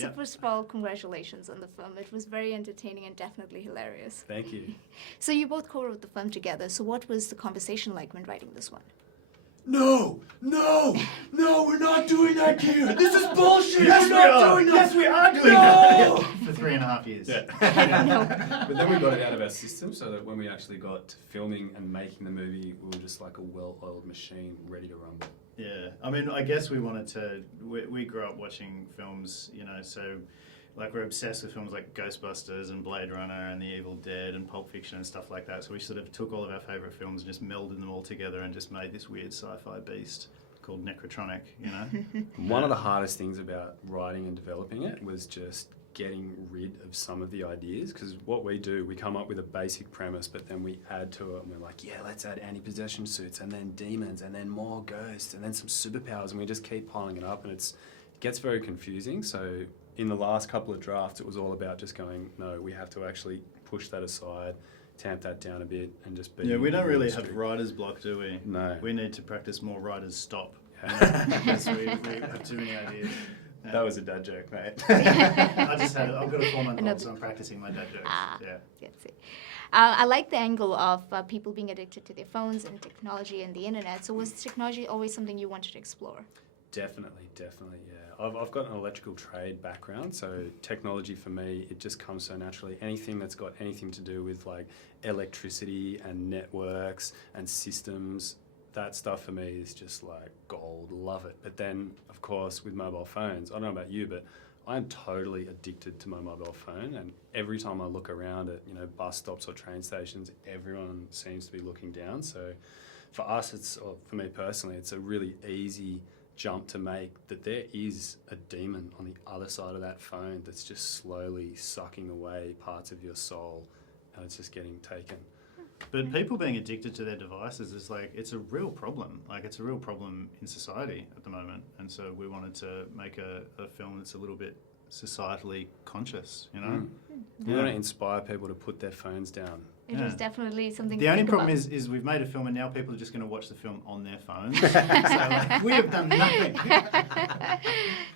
So first of all, congratulations on the film. It was very entertaining and definitely hilarious. Thank you. So you both co-wrote the film together. So what was the conversation like when writing this one? No, we're not doing that, Kiah. This is bullshit. Yes, we're not doing that. Yes, we are doing No! that. For 3.5 years. Yeah. But then we got it out of our system so that when we actually got to filming and making the movie, we were just like a well-oiled machine ready to rumble. Yeah, I mean, I guess we wanted to. We grew up watching films, you know, so like we're obsessed with films like Ghostbusters and Blade Runner and The Evil Dead and Pulp Fiction and stuff like that. So we sort of took all of our favourite films and just melded them all together and just made this weird sci-fi beast called Nekrotronic, you know? One of the hardest things about writing and developing it was just getting rid of some of the ideas, because what we do, we come up with a basic premise, but then we add to it and we're like, yeah, let's add anti-possession suits and then demons and then more ghosts and then some superpowers, and we just keep piling it up, and it gets very confusing. So in the last couple of drafts, it was all about just going, no, we have to actually push that aside, tamp that down a bit, and just be... Yeah, we don't really have writer's block, do we? No. We need to practice more writer's stop. Because we have too many ideas. Yeah. That was a dad joke, mate. I've got a 4-month-old, so I'm practicing my dad jokes. Yeah. That's it. I like the angle of people being addicted to their phones and technology and the internet. So was technology always something you wanted to explore? Definitely, yeah. I've got an electrical trade background, so technology for me, it just comes so naturally. Anything that's got anything to do with like electricity and networks and systems, that stuff for me is just like gold, love it. But then, of course, with mobile phones, I don't know about you, but I'm totally addicted to my mobile phone, and every time I look around at, you know, bus stops or train stations, everyone seems to be looking down. So for us, or for me personally, it's a really easy jump to make that there is a demon on the other side of that phone that's just slowly sucking away parts of your soul, and it's just getting taken. But people being addicted to their devices is like, it's a real problem. Like, it's a real problem in society at the moment. And so we wanted to make a film that's a little bit societally conscious, you know? We want to inspire people to put their phones down. It is definitely something The to only think problem about. is we've made a film and now people are just going to watch the film on their phones. So like, we have done nothing.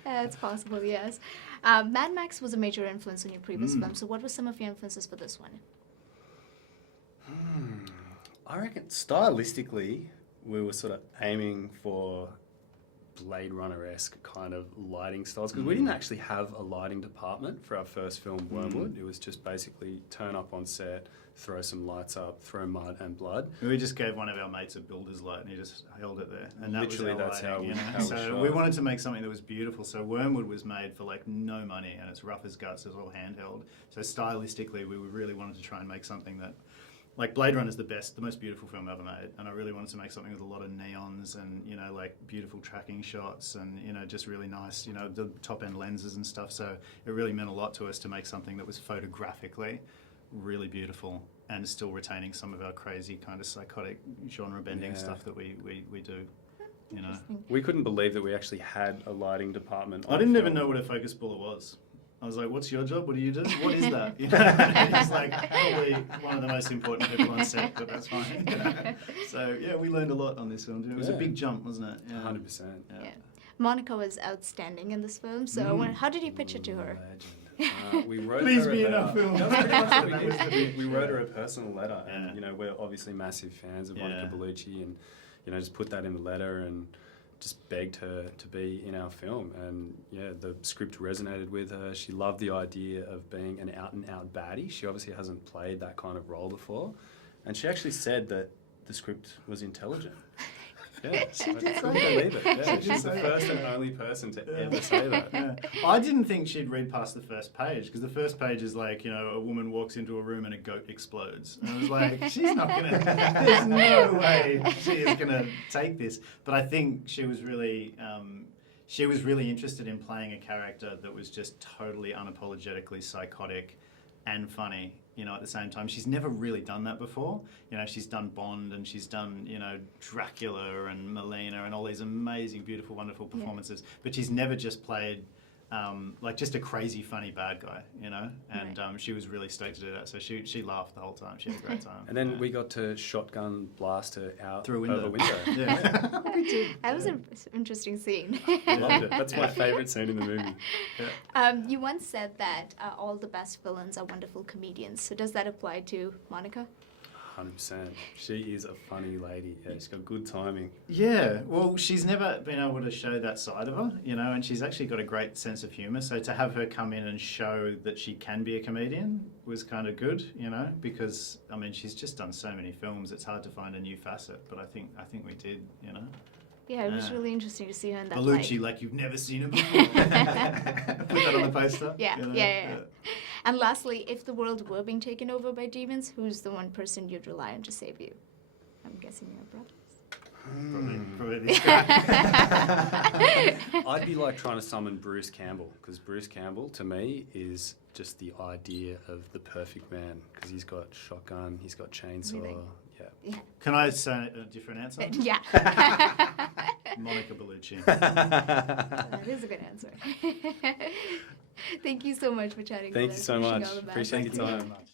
It's possible, yes. Mad Max was a major influence on your previous film. So what were some of your influences for this one? I reckon stylistically, we were sort of aiming for Blade Runner-esque kind of lighting styles, because we didn't actually have a lighting department for our first film, Wormwood. It was just basically turn up on set, throw some lights up, throw mud and blood. We just gave one of our mates a builder's light and he just held it there. And that Literally, was our that's lighting, how you know? we So shot. we wanted to make something that was beautiful. So Wormwood was made for like no money and it's rough as guts, it's all handheld. So stylistically, we really wanted to try and make something that, like Blade Runner is the most beautiful film ever made, and I really wanted to make something with a lot of neons and, you know, like beautiful tracking shots and, you know, just really nice, you know, the top end lenses and stuff. So it really meant a lot to us to make something that was photographically really beautiful and still retaining some of our crazy kind of psychotic genre bending stuff that we do. You know, we couldn't believe that we actually had a lighting department. I didn't even know what a focus puller was. I was like, what's your job? What do you do? What is that? You know, it's like probably one of the most important people on set, but that's fine. So, yeah, we learned a lot on this film. It was a big jump, wasn't it? Yeah. 100%. Yeah. Monica was outstanding in this film. So how did you pitch it to her? We wrote Please her be a in our letter. film. That's pretty much what we did. We wrote her a personal letter, and you know, we're obviously massive fans of Monica Bellucci, and you know, just put that in the letter and just begged her to be in our film. And yeah, the script resonated with her. She loved the idea of being an out-and-out baddie. She obviously hasn't played that kind of role before, and she actually said that the script was intelligent. Yeah, I couldn't believe it. Yeah, she's the first and only person to ever say that. Yeah. I didn't think she'd read past the first page, because the first page is like, you know, a woman walks into a room and a goat explodes. And I was like, she's not going to, there's no way she is going to take this. But I think she was really interested in playing a character that was just totally unapologetically psychotic and funny, you know, at the same time. She's never really done that before. You know, she's done Bond and she's done, you know, Dracula and Melina and all these amazing, beautiful, wonderful performances. But she's never just played like just a crazy funny bad guy, you know. And she was really stoked to do that. So she laughed the whole time. She had a great time. And then we got to shotgun blast her out Through a window. Over a window. Yeah. That was an interesting scene. Loved it. That's my favourite scene in the movie. You once said that all the best villains are wonderful comedians. So does that apply to Monica? 100%. She is a funny lady. Yeah, she's got good timing. Yeah, well, she's never been able to show that side of her, you know, and she's actually got a great sense of humour. So to have her come in and show that she can be a comedian was kind of good, you know, because I mean she's just done so many films. It's hard to find a new facet, but I think we did, you know. Yeah, it was really interesting to see her in that Bellucci, light. like you've never seen her before. Put that on the poster. Yeah, you know? yeah. And lastly, if the world were being taken over by demons, who's the one person you'd rely on to save you? I'm guessing your brothers. Probably this guy. I'd be like trying to summon Bruce Campbell, because Bruce Campbell, to me, is just the idea of the perfect man, because he's got shotgun, he's got chainsaw. Really? Yeah. Can I say a different answer? Yeah. Monica Bellucci. That is a good answer. Thank you so much for chatting Thank with you us. so Wishing much. all the best. Appreciate your Thank you time. very much.